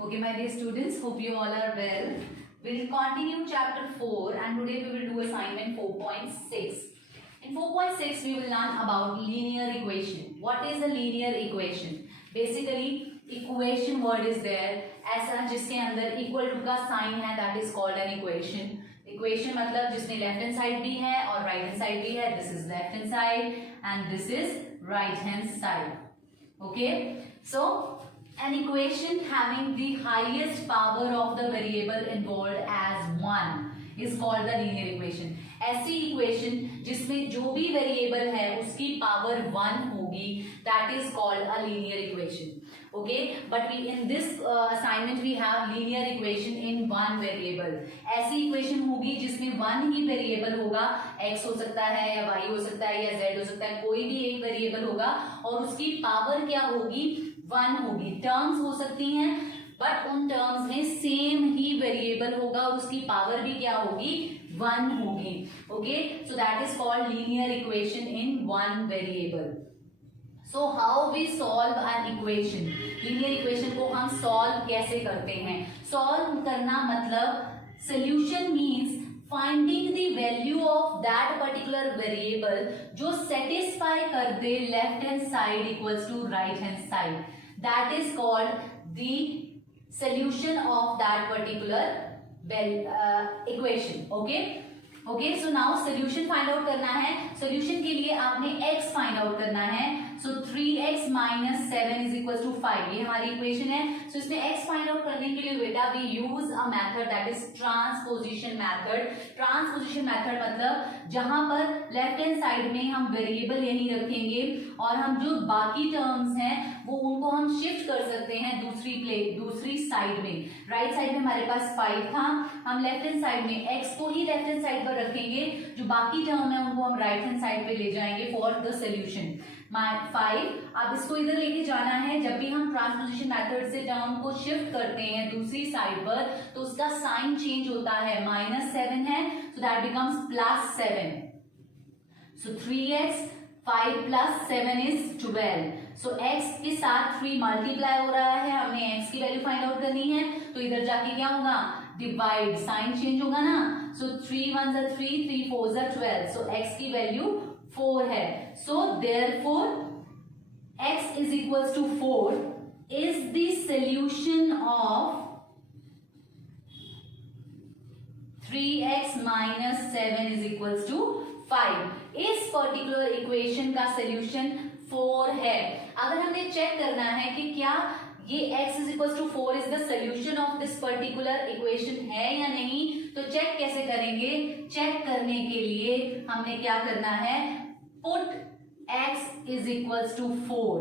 Okay, my dear students, hope you all are well. We'll continue chapter 4 and today we will do assignment 4.6. In 4.6, we will learn about linear equation. What is a linear equation? Basically, equation word is there. ऐसा जिसके अंदर equal to का sign है, that is called an equation. Equation मतलब जिसमें left hand side भी है और right hand side भी है. This is left hand side and this is right hand side. Okay, so an equation having the highest power of the variable involved as 1 is called the linear equation. ऐसी इक्वेशन जिसमें जो भी वेरिएबल है उसकी पावर 1 होगी, that is called a linear equation. Okay, but in this assignment we have linear equation in one variable. ऐसी इक्वेशन होगी जिसमें 1 ही वेरिएबल होगा, x हो सकता है या y हो सकता है या z हो सकता है, कोई भी एक वेरिएबल होगा और उसकी पावर क्या होगी, 1 होगी. टर्म्स हो सकती हैं बट उन टर्म्स में सेम ही वेरिएबल होगा और उसकी पावर भी क्या होगी, 1 होगी. Okay, so that is called linear equation in one variable. So how we solve an equation. Linear equation को हम सॉल्व कैसे करते हैं? सॉल्व करना मतलब solution means finding the value of that particular variable जो सेटिस्फाई कर दे left hand side equals to right hand side. That is called the solution of that particular equation. Okay, so now solution find out करना है. solution के लिए आपने x find out करना है. so 3x minus 7 is equals to 5. ये हमारी equation है. so इसमें x find out करने के लिए बेटा we use a method that is transposition method. transposition method मतलब जहां पर left hand side में हम variable यही रखेंगे और हम जो बाकी terms हैं वो उनको हम shift कर सकते हैं दूसरी साइड में. राइट साइड में हमारे पास 5 था, हम लेफ्ट हैंड साइड में x को ही लेफ्ट हैंड साइड पर रखेंगे, जो बाकी टर्म है उनको हम राइट हैंड साइड पे ले जाएंगे फॉर द सोल्यूशन. 5 अब इसको इधर लेके जाना है. जब भी हम ट्रांसपोजिशन मेथड से टर्म को शिफ्ट करते हैं दूसरी साइड पर तो उसका साइन चेंज होता है. -7 है सो दैट बिकम्स +7. सो 3x 5 plus 7 is 12. सो x के साथ 3 मल्टीप्लाई हो रहा है, हमने x की वैल्यू फाइंड आउट करनी है तो इधर जाके क्या होगा, डिवाइड, साइन चेंज होगा ना. सो 3 1 जा 3, 3 4 जा 12. सो x की वैल्यू 4 है. So therefore x is equals to 4 is the solution of 3x minus 7 is equals to 5. इस पर्टिकुलर इक्वेशन का सोल्यूशन 4 है. अगर हमें चेक करना है कि क्या ये x is equals to 4 is the solution of this particular equation है या नहीं, तो चेक कैसे करेंगे? चेक करने के लिए हमने क्या करना है, put x is equals to 4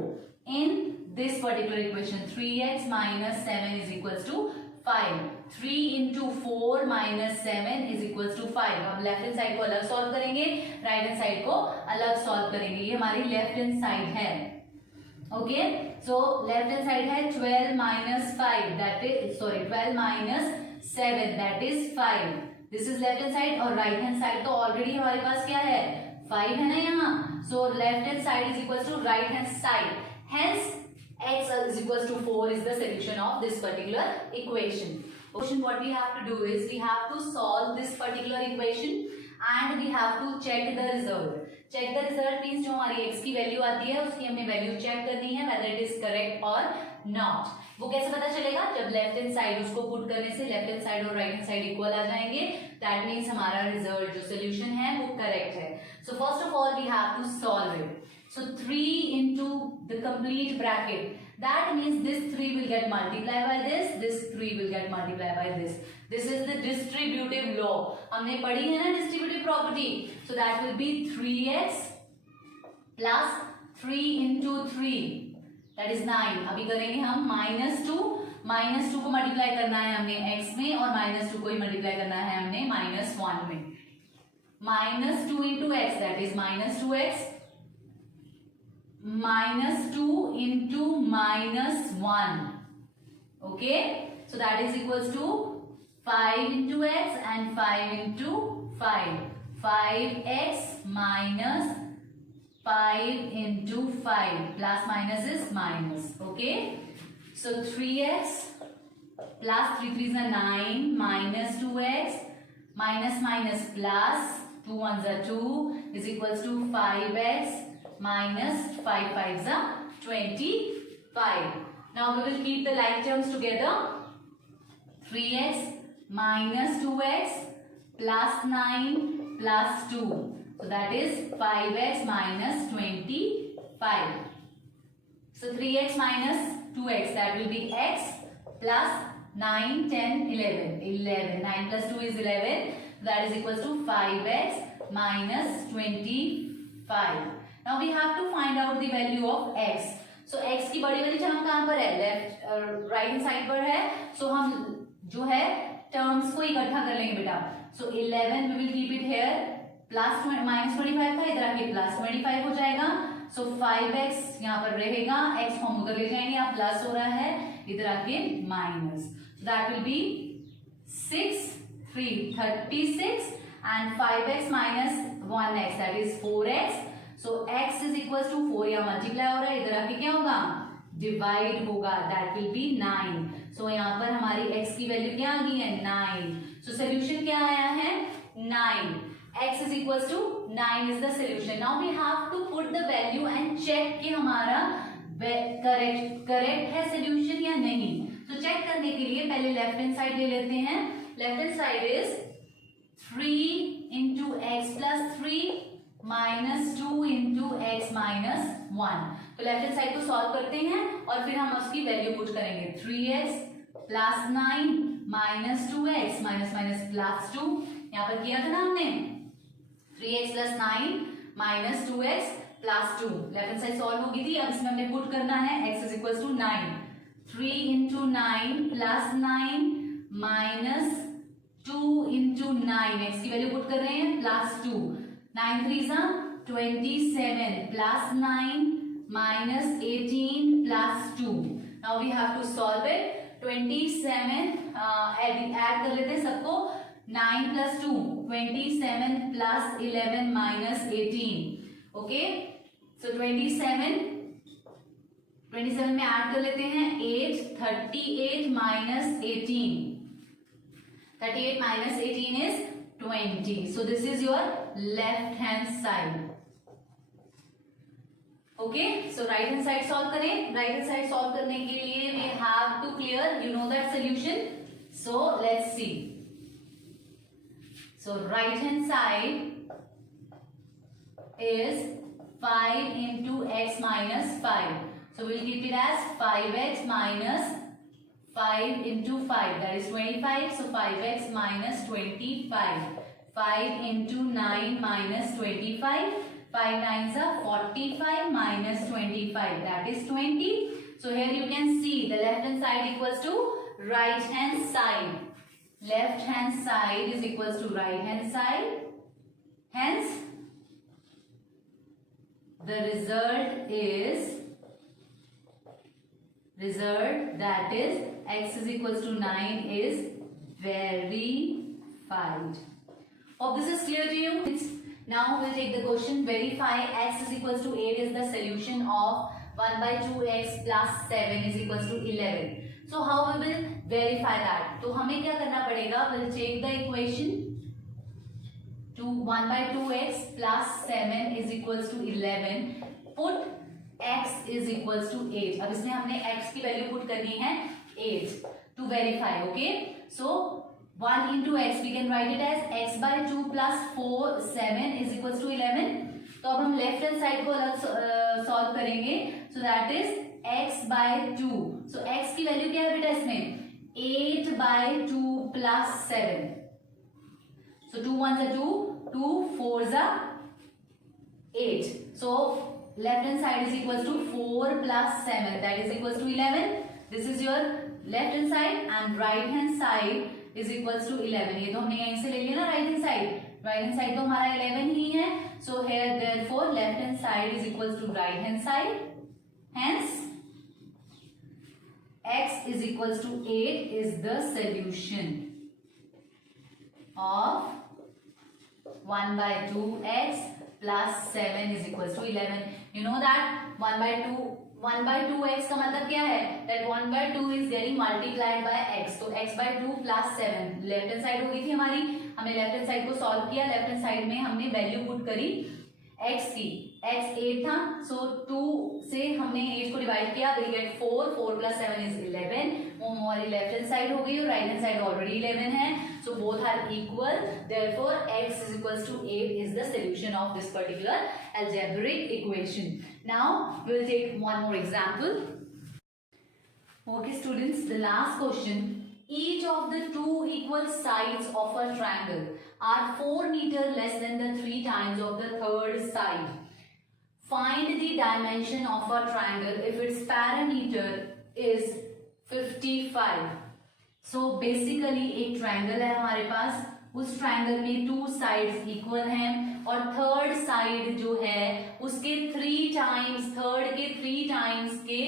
in this particular equation. 3x minus 7 is equals to 5. 3 into 4 minus 7 is equals to 5. हम लेफ्ट हैंड साइड को अलग सॉल्व करेंगे, राइट हैंड साइड को अलग सॉल्व करेंगे. ये हमारी लेफ्ट हैंड साइड है. ओके, सो लेफ्ट हैंड साइड है 12 minus 5 that is 12 minus 7 that is 5. This is left hand side और राइट हैंड साइड तो ऑलरेडी हमारे पास क्या है, 5 है ना यहाँ. So left hand side is equal to right hand side. Hence x is equals to 4 is the solution of this particular equation. What we have to do is we have to solve this particular equation and we have to check the result. Check the result means जो हमारी x की वैल्यू आती है उसकी हमें value check करनी है whether it is correct or not. वो कैसे पता चलेगा? जब लेफ्ट हैंड साइड उसको पुट करने से लेफ्ट हैंड साइड और राइट हैंड साइड इक्वल आ जाएंगे. दैट मीन्स हमारा रिजल्ट जो सोल्यूशन है वो करेक्ट है. So first of all we have to solve it. So 3 into the complete bracket. That means this 3 will get multiplied by this 3 will get multiplied by this. This is the distributive law. हमने पढ़ी है ना distributive property. So that will be 3x plus 3 into 3. That is 9. अभी करेंगे हम -2. -2 को मल्टीप्लाई करना है हमने x में और -2 को ही मल्टीप्लाई करना है हमने -1 में. -2 into x that is -2x. -2 into -1. Okay, so that is equals to 5 into x and 5 into 5. 5x minus 5 into 5. Plus minus is minus. Okay, so 3x plus 3 3s are 9 minus 2x minus minus plus 2 1s are 2 is equals to 5x minus 5 5s are 25. Now we will keep the like terms together. 3x minus 2x plus 9 plus 2. So that is 5x minus 25. So 3x minus 2x, that will be x plus 9, 10, 11. 11. 9 plus 2 is 11. That is equals to 5x minus 25. Now we have to find out the value of x. So x की बड़ी वाली टर्म कहाँ पर है? Left right hand side पर है. So हम जो है टर्म्स को इकट्ठा कर लेंगे बेटा. So 11 we will keep it here. Plus minus 25 था, इधर आके प्लस 25 हो जाएगा. सो 5x यहाँ पर रहेगा, x हम उधर ले जाएंगे, यहाँ प्लस हो रहा है, इधर आके minus. That will be 6 3 36 and 5x minus 1x that is 4x. So x is equal to 4, यहाँ मल्टीप्लाई हो रहा है, इधर आके क्या होगा? डिवाइड होगा. That will B 9. सो यहाँ पर हमारी x की वैल्यू क्या आ गई है? 9. सो सोल्यूशन क्या आया है? 9. x is equals to 9 is the solution. Now we have to put the value and check कि हमारा करेक्ट है solution या नहीं. तो चेक करने के लिए पहले लेफ्ट हैंड साइड ले लेते हैं. Left hand side is 3 into x plus 3 minus 2 into x minus 1. तो लेफ्ट हैंड साइड को सॉल्व करते हैं और फिर हम उसकी वैल्यू पुट करेंगे. 3x plus 9 minus 2x minus minus plus 2. यहाँ पर किया था ना हमने 3x plus 9 minus 2x plus 2. Left hand side solve होगी थी. अब इसमें हमने पुट करना है x is equals to 9. 3 into 9 plus 9 minus 2 into 9. x की वैल्यू पुट कर रहे हैं plus 2. 9 3s are 27 plus 9 minus 18 plus 2. Now we have to solve it. 27 ऐड कर लेते हैं सबको. 9 plus 2 27 plus 11 minus 18. Okay, so 27 में ऐड कर लेते हैं 8. 38 minus 18. 38 minus 18 is 20. So this is your left hand side. Okay, so right hand side solve करें. right hand side solve करने के लिए we have to clear, you know that solution. So let's see. So right hand side is 5 into x minus 5. So we'll keep it as 5x minus 5 into 5. That is 25. So 5x minus 25. 5 into 9 minus 25. 5 9s are 45 minus 25. That is 20. So here you can see the left hand side equals to right hand side. Left hand side is equals to right hand side. Hence, the result that is x is equals to 9 is verified. Hope this is clear to you. Now we'll take the question. Verify x is equals to 8 is the solution of 1 by 2x plus 7 is equals to 11. So how we will verify that? तो हमें क्या करना पड़ेगा? We'll take the equation to 1 by 2x plus 7 is equals to 11. Put x is equals to 8. अब इसमें हमने x की value put करनी है 8 to verify. Okay? So 1 into x we can write it as x by 2 plus 4 7 is equals to 11. तो अब हम left hand side को अलग सॉल्व करेंगे. So that is x by 2. So x की वैल्यू क्या है बेटा इसमें? 8 by 2 plus 7. So 2 1s are 2, 2 4s are 8. So left hand side is equals to 4 plus 7. That is equals to 11. This is your left hand side and right hand side is equals to 11. ये तो हमने यहीं से ले लिया ना right hand side. Right hand side तो हमारा 11 ही है. So here therefore left hand side is equals to right hand side. Hence x is equals to 8 is the solution of 1 by 2x plus 7 is equals to 11. You know that 1 by 2 1/2x का मतलब क्या है, that 1/2 is getting multiplied by x, तो x/2 plus 7 left hand side हो गई थी हमारी, हमने लेफ्ट हैंड साइड को सॉल्व किया, लेफ्ट हैंड साइड में हमने वैल्यू पुट करी x की, x 8 था, सो 2 से हमने 8 को डिवाइड किया, विल गेट 4, 4 plus 7 is 11, वो हमारी लेफ्ट हैंड साइड हो गई और राइट हैंड साइड ऑलरेडी 11 है, so both are equal, therefore x is equals to 8 is the solution of this particular algebraic equation. Now we will take one more example. Okay students, the last question, each of the two equal sides of a triangle are 4 meter less than the 3 times of the third side. Find the dimension of a triangle if its perimeter is 55. So basically एक triangle है हमारे पास, उस ट्रायंगल में 2 sides equal हैं और third side जो है उसके 3 टाइम्स, थर्ड के 3 टाइम्स के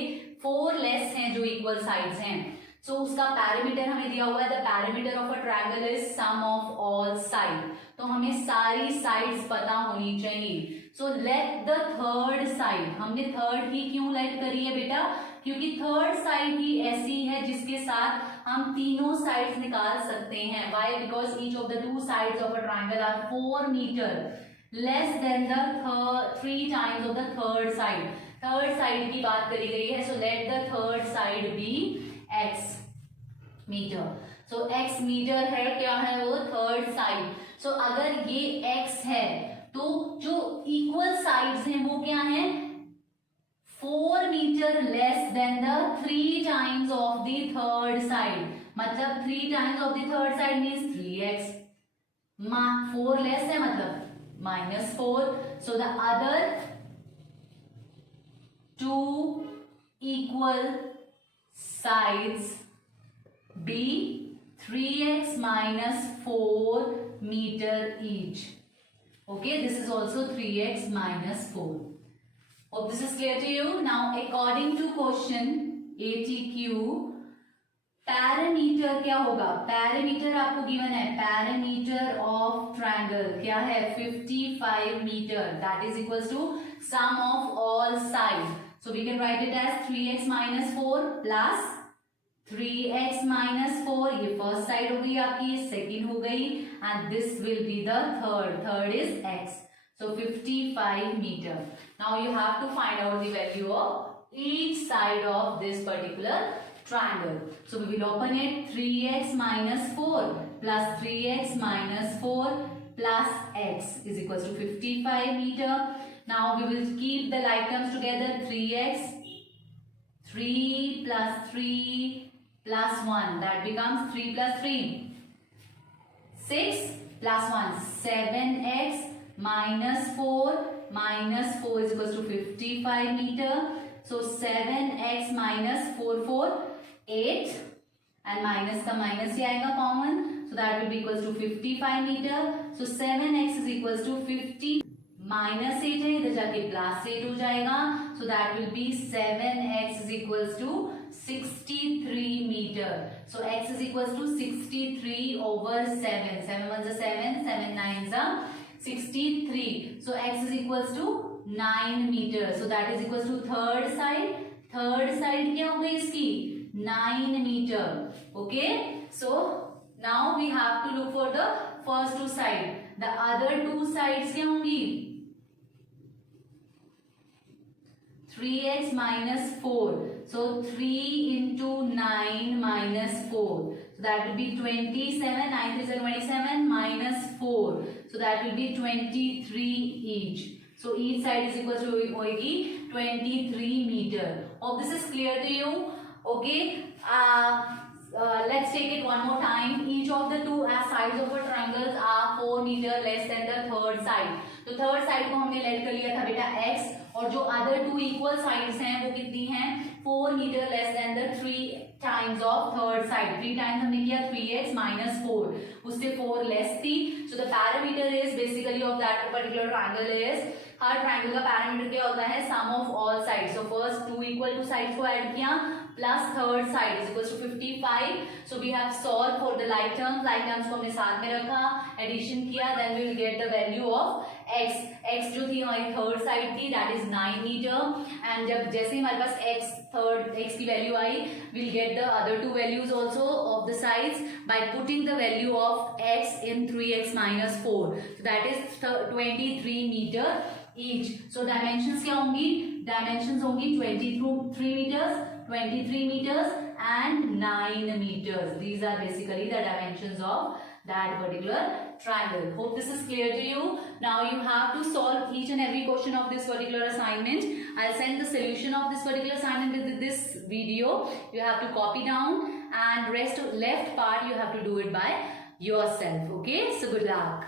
4 लेस हैं जो इक्वल साइड्स हैं, सो उसका पैरामीटर हमें दिया हुआ है, the parameter of a triangle is sum of all side, तो हमें सारी साइड्स पता होनी चाहिए, so let the third side, हमने थर्ड ही क्यों लेट करी है बेटा, क्योंकि थर्ड साइड ही ऐसी है जिसके साथ हम तीनों साइड्स निकाल सकते हैं, why, because each of the 2 sides of a triangle are 4 metre less than the 3 times of the third side, third side की बात करी गई है, so let the third side be x metre, so x metre है, क्या है वो third side, सो अगर ये x है तो जो इक्वल साइड्स हैं वो क्या है 4 metre less than the 3 times of the third side, मतलब 3 times of the third side means 3x, 4 less है मतलब -4, so the other 2 equal sides be 3x minus 4 meter each. Okay, this is also 3x minus 4. Hope this is clear to you. Now according to question ATQ, parameter क्या होगा, पैरामीटर आपको गिवन है, parameter of triangle क्या है 55 metre, that is equals to sum of all side, so we can write it as 3x minus 4 plus 3x minus 4, ये first side हो गई आपकी, ये सेकेंड हो गई, and this will be the third is x, so 55 meter. Now you have to find out the value of each side of this particular triangle. So we will open it, 3x minus 4 plus 3x minus 4 plus x is equals to 55 meter. Now we will keep the like terms together, 3x, 3 plus 3 plus 1, that becomes 3 plus 3, 6 plus 1, 7x minus 4 is equals to 55 meter. So 7x minus 4 8 and minus का minus ही आएगा common, so that will be equals to 55 meter. So 7x is equals to 50 minus 8 है, इधर जाके plus 8 हो जाएगा, so that will be 7x is equals to 63 meter. So x is equals to 63 over 7, 7 1 is 7, 7 9 is 63, so x is equals to 9 meter. So that is equals to third side क्या हो गई इसकी 9 meter. Okay, so now we have to look for the first 2 side, the other 2 sides क्या होंगी 3x minus 4, so 3 into 9 minus 4, so that will be 27, 9 is 27 minus 4, so that will be 23 each. So each side is equal to होगी 23 meter. Hope this is clear to you. Okay. Let's take it one more time. Each of the 2 sides of a triangle are 4 meter less than the third side. तो third side को हमने लेट कर लिया था बेटा x, और जो अदर 2 इक्वल साइड्स हैं वो कितनी हैं 4 metre less than the 3 times of third side, 3 times हमने किया 3x minus 4, उससे 4 लेस थी, so the parameter is basically of that particular triangle is, हर ट्रायंगल का पैरामीटर क्या होता है sum of all sides, so first 2 equal to sides को ऐड किया plus third side is equals to 55. So we have solved for the like terms को हमने साथ में रखा, addition किया, then we will get the value of x जो थी हमारी third side थी, that is 9 meter, and जब जैसे ही हमारे पास x की value आई, we'll get the other two values also of the sides by putting the value of x in 3x minus 4, so that is 23 meter each. So dimensions क्या होंगी? Dimensions होंगी 23 meters and 9 meters. These are basically the dimensions of that particular triangle. Hope this is clear to you. Now you have to solve each and every question of this particular assignment. I'll send the solution of this particular assignment with this video. You have to copy down, and left part you have to do it by yourself. Okay, so good luck.